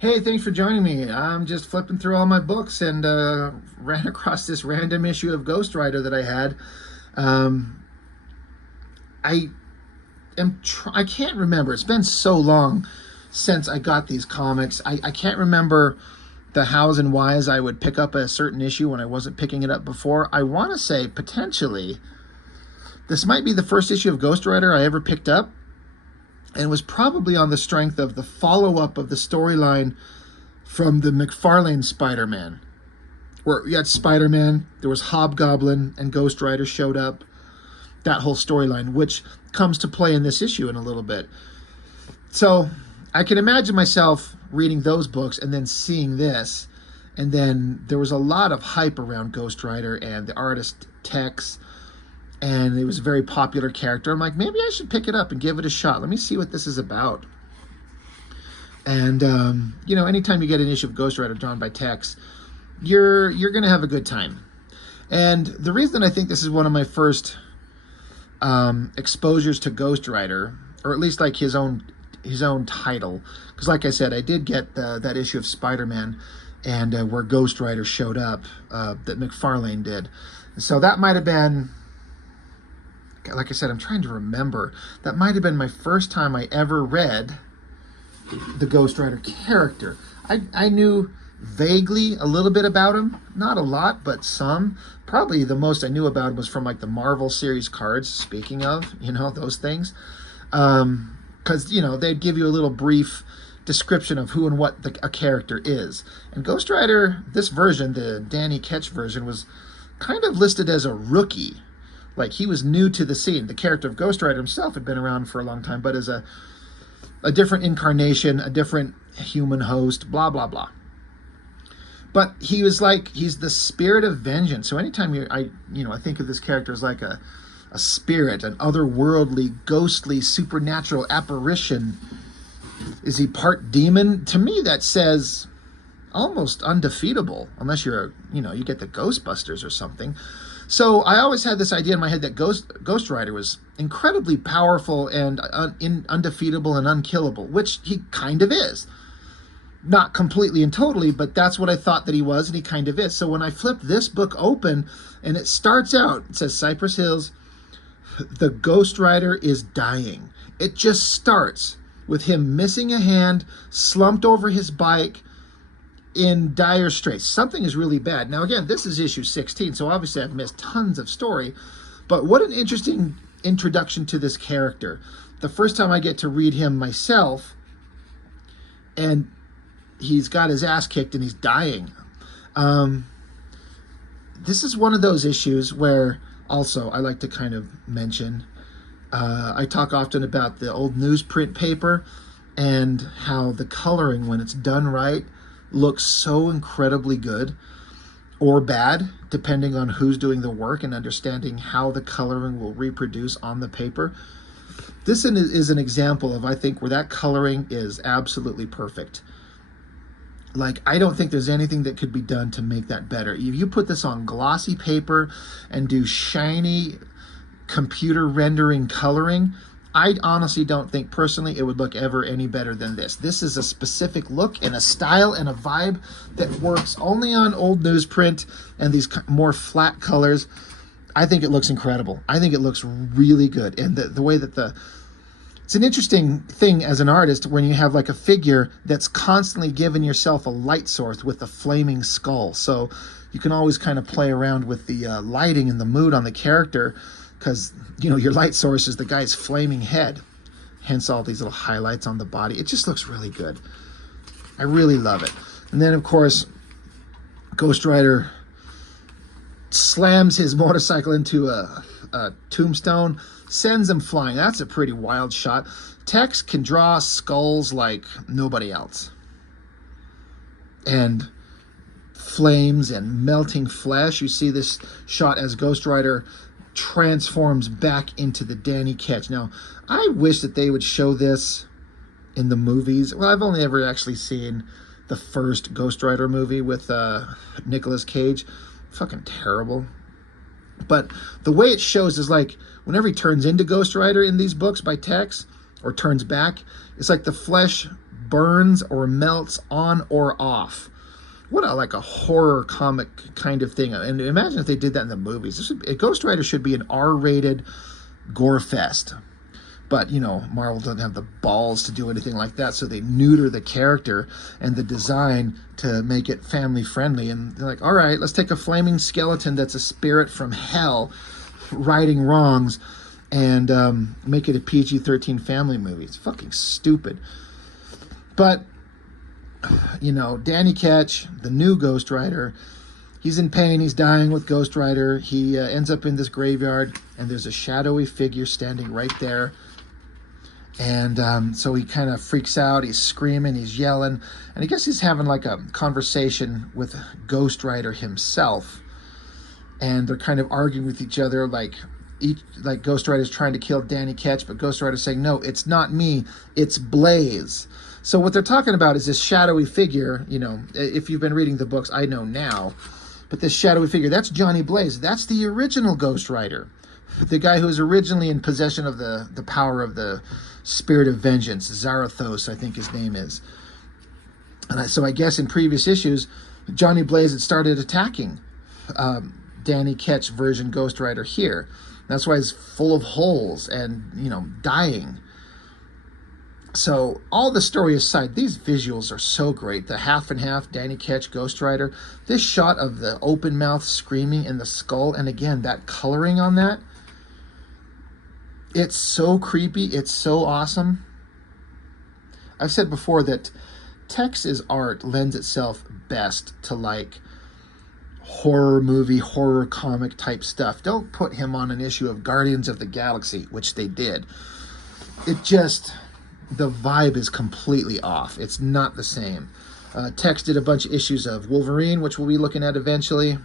Hey, thanks for joining me. I'm just flipping through all my books and ran across this random issue of Ghost Rider that I had. Um, I I can't remember. It's been so long since I got these comics. I can't remember the hows and whys I would pick up a certain issue when I wasn't picking it up before. I want to say potentially this might be the first issue of Ghost Rider I ever picked up, and it was probably on the strength of the follow up of the storyline from the McFarlane Spider-Man, where you had Spider-Man, there was Hobgoblin, and Ghost Rider showed up. That whole storyline, which comes to play in this issue in a little bit. So I can imagine myself reading those books and then seeing this. And then there was a lot of hype around Ghost Rider and the artist Tex, and it was a very popular character. I'm like, maybe I should pick it up and give it a shot. Let me see what this is about. And anytime you get an issue of Ghost Rider drawn by Tex, you're gonna have a good time. And the reason I think this is one of my first exposures to Ghost Rider, or at least like his own title, because like I said, I did get that issue of Spider-Man, and where Ghost Rider showed up, that McFarlane did. So that might have been, like I said, I'm trying to remember. That might have been my first time I ever read the Ghost Rider character. I knew vaguely a little bit about him, not a lot, but some. Probably the most I knew about him was from like the Marvel series cards. Speaking of, those things, because they'd give you a little brief description of who and what a character is. And Ghost Rider, this version, the Danny Ketch version, was kind of listed as a rookie. Like he was new to the scene. The character of Ghost Rider himself had been around for a long time, but as a different incarnation, a different human host, blah, blah, blah. But he's the spirit of vengeance. So anytime I think of this character as like a spirit, an otherworldly, ghostly, supernatural apparition. Is he part demon? To me, that says almost undefeatable, unless you get the Ghostbusters or something. So I always had this idea in my head that Ghost Rider was incredibly powerful and undefeatable and unkillable, which he kind of is. Not completely and totally, but that's what I thought that he was, and he kind of is. So when I flipped this book open, and it starts out, it says Cypress Hills, the Ghost Rider is dying. It just starts with him missing a hand, slumped over his bike, in dire straits. Something is really bad. Now, again, this is issue 16, so obviously I've missed tons of story, but what an interesting introduction to this character. The first time I get to read him myself, and he's got his ass kicked and he's dying. This is one of those issues where also I like to kind of mention, I talk often about the old newsprint paper and how the coloring, when it's done right, looks so incredibly good or bad, depending on who's doing the work and understanding how the coloring will reproduce on the paper. This is an example of, I think, where that coloring is absolutely perfect. Like, I don't think there's anything that could be done to make that better. If you put this on glossy paper and do shiny computer rendering coloring, I honestly don't think personally it would look ever any better than this. This is a specific look and a style and a vibe that works only on old newsprint and these more flat colors. I think it looks incredible. I think it looks really good. And the way that it's an interesting thing as an artist when you have like a figure that's constantly giving yourself a light source with a flaming skull. So you can always kind of play around with the lighting and the mood on the character, because your light source is the guy's flaming head, hence all these little highlights on the body. It just looks really good. I really love it. And then, of course, Ghost Rider slams his motorcycle into a tombstone, sends him flying. That's a pretty wild shot. Tex can draw skulls like nobody else, and flames and melting flesh. You see this shot as Ghost Rider transforms back into the Danny Ketch. Now, I wish that they would show this in the movies. Well, I've only ever actually seen the first Ghost Rider movie with Nicolas Cage. Fucking terrible. But the way it shows is like whenever he turns into Ghost Rider in these books by Tex, or turns back, it's like the flesh burns or melts on or off. What a horror comic kind of thing. And imagine if they did that in the movies. Ghost Rider should be an R-rated gore fest. But, Marvel doesn't have the balls to do anything like that, so they neuter the character and the design to make it family friendly. And they're like, all right, let's take a flaming skeleton that's a spirit from hell righting wrongs and make it a PG-13 family movie. It's fucking stupid. But, Danny Ketch, the new Ghost Rider, he's in pain. He's dying with Ghost Rider. He ends up in this graveyard, and there's a shadowy figure standing right there. And so he kind of freaks out. He's screaming. He's yelling. And I guess he's having like a conversation with Ghost Rider himself. And they're kind of arguing with each other, like Ghost Rider's trying to kill Danny Ketch, but Ghost Rider's saying, no, it's not me. It's Blaze. So what they're talking about is this shadowy figure. If you've been reading the books, I know now. But this shadowy figure, that's Johnny Blaze. That's the original Ghost Rider. The guy who was originally in possession of the power of the Spirit of Vengeance. Zarathos, I think his name is. And so I guess in previous issues, Johnny Blaze had started attacking Danny Ketch version Ghost Rider here. That's why he's full of holes and, dying. So all the story aside, these visuals are so great. The half and half Danny Ketch Ghost Rider. This shot of the open mouth screaming in the skull, and again, that coloring on that. It's so creepy. It's so awesome. I've said before that Tex's art lends itself best to horror movie, horror comic type stuff. Don't put him on an issue of Guardians of the Galaxy, which they did. The vibe is completely off. It's not the same. Tex did a bunch of issues of Wolverine, which we'll be looking at eventually.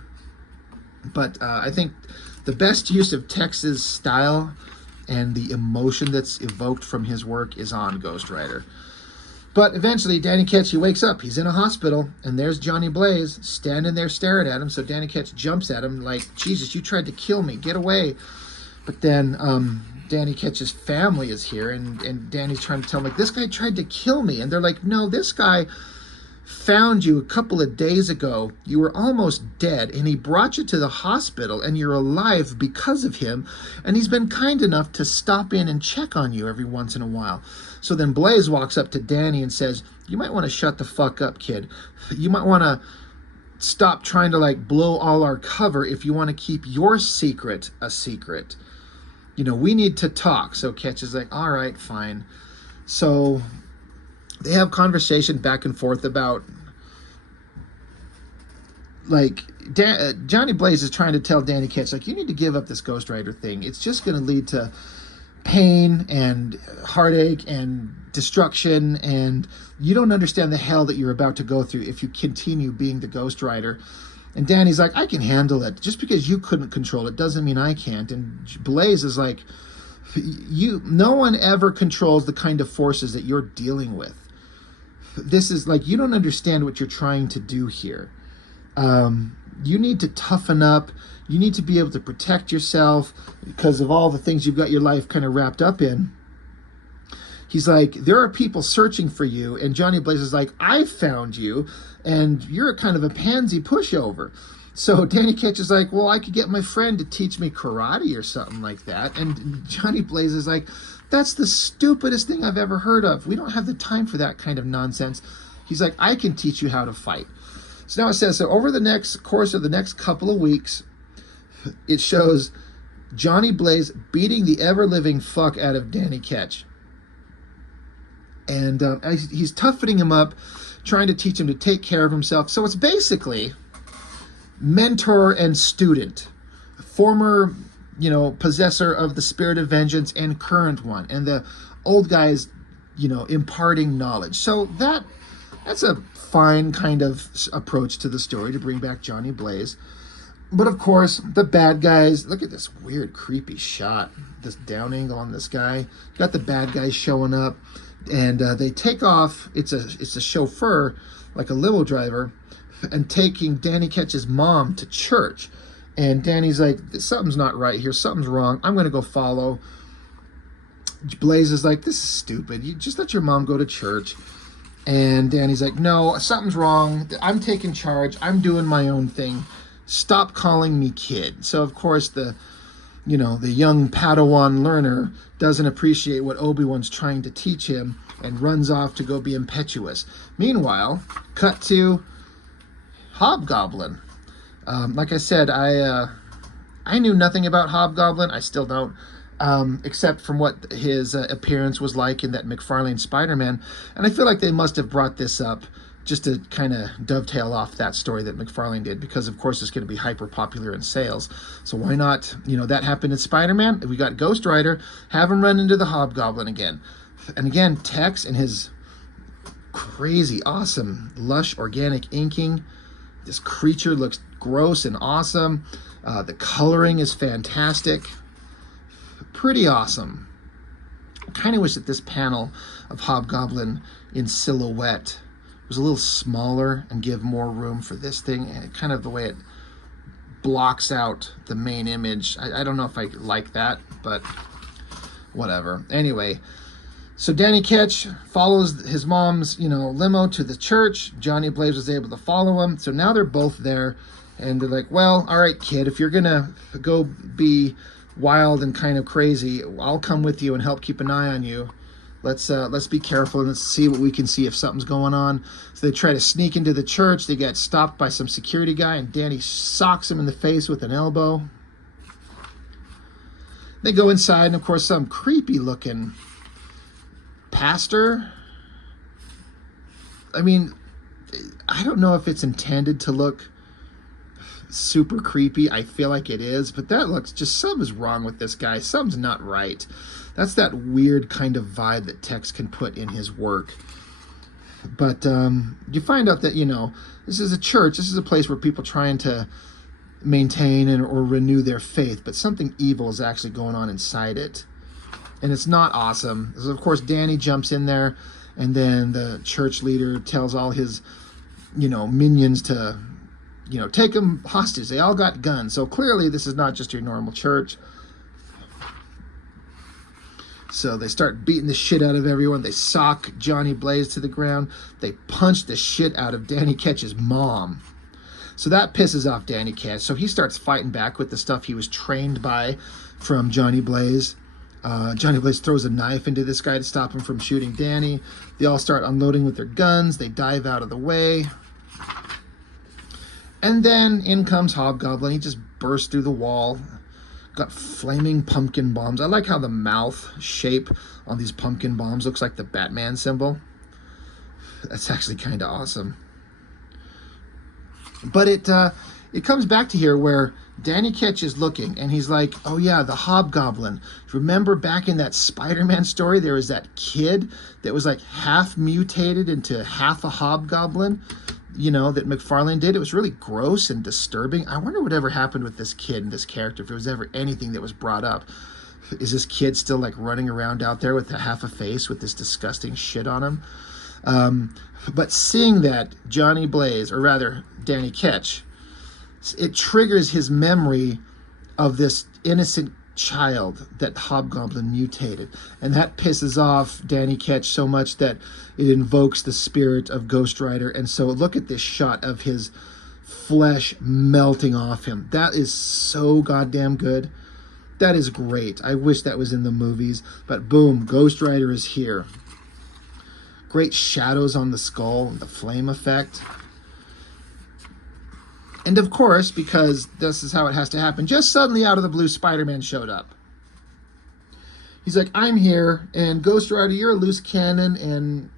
But I think the best use of Tex's style and the emotion that's evoked from his work is on Ghost Rider. But eventually, Danny Ketch, he wakes up. He's in a hospital, and there's Johnny Blaze standing there staring at him. So Danny Ketch jumps at him like, Jesus, you tried to kill me. Get away. But then Danny Ketch's family is here, and Danny's trying to tell him, this guy tried to kill me. And they're like, no, this guy found you a couple of days ago. You were almost dead, and he brought you to the hospital, and you're alive because of him, and he's been kind enough to stop in and check on you every once in a while. So then Blaze walks up to Danny and says, you might want to shut the fuck up, kid. You might want to stop trying to blow all our cover if you want to keep your secret a secret. We need to talk. So Ketch is like, all right, fine. So they have conversation back and forth about Johnny Blaze is trying to tell Danny Ketch, you need to give up this Ghost Rider thing. It's just going to lead to pain and heartache and destruction, and you don't understand the hell that you're about to go through if you continue being the Ghost Rider. And Danny's like, I can handle it. Just because you couldn't control it doesn't mean I can't. And Blaze is like, no one ever controls the kind of forces that you're dealing with. This is you don't understand what you're trying to do here. You need to toughen up. You need to be able to protect yourself because of all the things you've got your life kind of wrapped up in. He's like, there are people searching for you. And Johnny Blaze is like, I found you, and you're kind of a pansy pushover. So Danny Ketch is like, well, I could get my friend to teach me karate or something like that. And Johnny Blaze is like, that's the stupidest thing I've ever heard of. We don't have the time for that kind of nonsense. He's like, I can teach you how to fight. So now it says, so over the course of the next couple of weeks, it shows Johnny Blaze beating the ever-living fuck out of Danny Ketch. And he's toughening him up, trying to teach him to take care of himself. So it's basically mentor and student, former, possessor of the Spirit of Vengeance and current one, and the old guy's, imparting knowledge. So that's a fine kind of approach to the story to bring back Johnny Blaze. But of course, the bad guys, look at this weird, creepy shot, this down angle on this guy. Got the bad guys showing up, and they take off. It's a chauffeur, like a limo driver, and taking Danny Ketch's mom to church. And Danny's like, something's not right here. Something's wrong. I'm going to go follow. Blaze is like, this is stupid. You just let your mom go to church. And Danny's like, no, something's wrong. I'm taking charge. I'm doing my own thing. Stop calling me kid. So of course the young Padawan learner doesn't appreciate what Obi-Wan's trying to teach him and runs off to go be impetuous. Meanwhile, cut to Hobgoblin. Like I said, I knew nothing about Hobgoblin. I still don't, except from what his appearance was like in that McFarlane Spider-Man. And I feel like they must have brought this up just to kind of dovetail off that story that McFarlane did, because of course it's going to be hyper popular in sales. So why not, that happened in Spider-Man. We got Ghost Rider, have him run into the Hobgoblin again. And again, Tex and his crazy, awesome, lush, organic inking. This creature looks gross and awesome. The coloring is fantastic. Pretty awesome. I kind of wish that this panel of Hobgoblin in silhouette was a little smaller and give more room for this thing. And kind of the way it blocks out the main image. I don't know if I like that, but whatever. Anyway, so Danny Ketch follows his mom's, limo to the church. Johnny Blaze was able to follow him. So now they're both there, and they're like, well, all right, kid, if you're going to go be wild and kind of crazy, I'll come with you and help keep an eye on you. Let's be careful and let's see what we can see if something's going on. So they try to sneak into the church. They get stopped by some security guy, and Danny socks him in the face with an elbow. They go inside, and of course, some creepy looking pastor. I mean, I don't know if it's intended to look super creepy. I feel like it is, but that looks just, something's wrong with this guy. Something's not right. That's that weird kind of vibe that Tex can put in his work. But you find out that, this is a church. This is a place where people trying to maintain or renew their faith, but something evil is actually going on inside it. And it's not awesome. So of course, Danny jumps in there, and then the church leader tells all his, minions to, take them hostage. They all got guns. So clearly this is not just your normal church. So they start beating the shit out of everyone. They sock Johnny Blaze to the ground. They punch the shit out of Danny Ketch's mom. So that pisses off Danny Ketch. So he starts fighting back with the stuff he was trained by from Johnny Blaze. Johnny Blaze throws a knife into this guy to stop him from shooting Danny. They all start unloading with their guns. They dive out of the way. And then in comes Hobgoblin. He just bursts through the wall. Got flaming pumpkin bombs. I like how the mouth shape on these pumpkin bombs looks like the Batman symbol. That's actually kind of awesome. But it comes back to here where Danny Ketch is looking, and he's like, oh yeah, the Hobgoblin. Remember back in that Spider-Man story, there was that kid that was like half mutated into half a Hobgoblin, that McFarlane did. It was really gross and disturbing. I wonder whatever happened with this kid and this character, if there was ever anything that was brought up. Is this kid still like running around out there with half a face with this disgusting shit on him? But seeing that Johnny Blaze, or rather Danny Ketch, it triggers his memory of this innocent child that Hobgoblin mutated. And that pisses off Danny Ketch so much that it invokes the spirit of Ghost Rider. And so look at this shot of his flesh melting off him. That is so goddamn good. That is great. I wish that was in the movies. But boom, Ghost Rider is here. Great shadows on the skull, the flame effect. And of course, because this is how it has to happen, just suddenly out of the blue, Spider-Man showed up. He's like, I'm here, and Ghost Rider, you're a loose cannon, and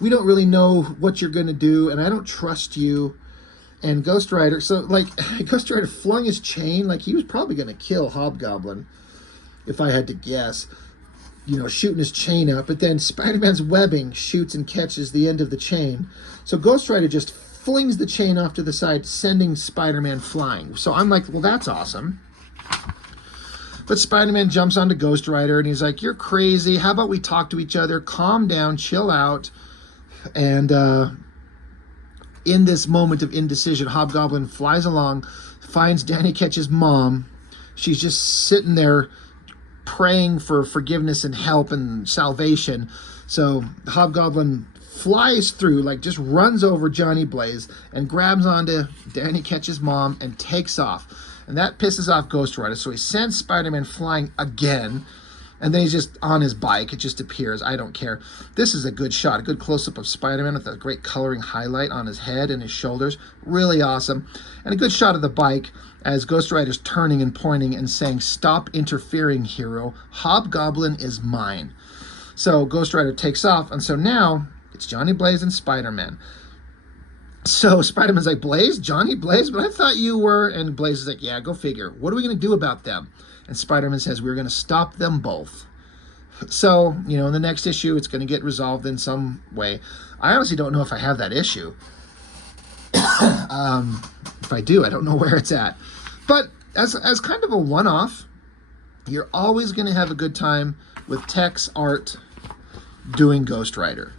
we don't really know what you're going to do, and I don't trust you. And Ghost Rider, Ghost Rider flung his chain, like he was probably going to kill Hobgoblin, if I had to guess. Shooting his chain up, but then Spider-Man's webbing shoots and catches the end of the chain. So Ghost Rider just flings the chain off to the side, sending Spider-Man flying. So I'm like, well, that's awesome. But Spider-Man jumps onto Ghost Rider, and he's like, you're crazy. How about we talk to each other, calm down, chill out. And in this moment of indecision, Hobgoblin flies along, finds Danny Ketch's mom. She's just sitting there praying for forgiveness and help and salvation. So Hobgoblin flies through, like just runs over Johnny Blaze and grabs onto Danny Ketch's mom and takes off. And that pisses off Ghost Rider. So he sends Spider-Man flying again. And then he's just on his bike. It just appears. I don't care. This is a good shot. A good close-up of Spider-Man with a great coloring highlight on his head and his shoulders. Really awesome. And a good shot of the bike as Ghost Rider's turning and pointing and saying, "Stop interfering, hero. Hobgoblin is mine." So Ghost Rider takes off. And so now it's Johnny Blaze and Spider-Man. So Spider-Man's like, "Blaze? Johnny Blaze? But I thought you were..." And Blaze is like, "Yeah, go figure. What are we going to do about them?" And Spider-Man says, "We're going to stop them both." So, you know, in the next issue, it's going to get resolved in some way. I honestly don't know if I have that issue. If I do, I don't know where it's at. But as kind of a one-off, you're always going to have a good time with Tex art doing Ghost Rider.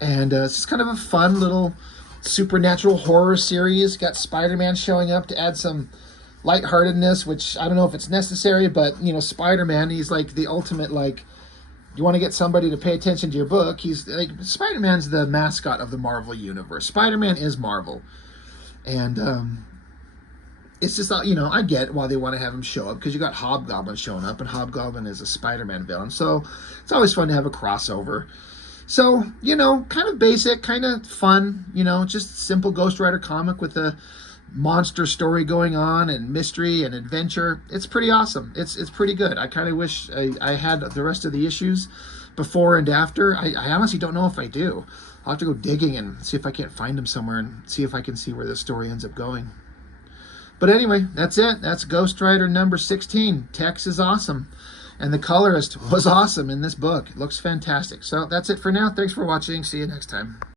And it's just kind of a fun little supernatural horror series. Got Spider-Man showing up to add some lightheartedness, which I don't know if it's necessary, but, you know, Spider-Man, he's like the ultimate, like, you want to get somebody to pay attention to your book. He's like, Spider-Man's the mascot of the Marvel Universe. Spider-Man is Marvel. And it's just, you know, I get why they want to have him show up, because you got Hobgoblin showing up, and Hobgoblin is a Spider-Man villain. So it's always fun to have a crossover. So, you know, kind of basic, kind of fun, you know, just simple Ghost Rider comic with a monster story going on and mystery and adventure. It's pretty awesome. It's pretty good. I kind of wish I had the rest of the issues before and after. I honestly don't know if I do. I'll have to go digging and see if I can't find them somewhere and see if I can see where the story ends up going. But anyway, that's it. That's Ghost Rider number 16. Tex is awesome. And the colorist was awesome in this book. It looks fantastic. So that's it for now. Thanks for watching. See you next time.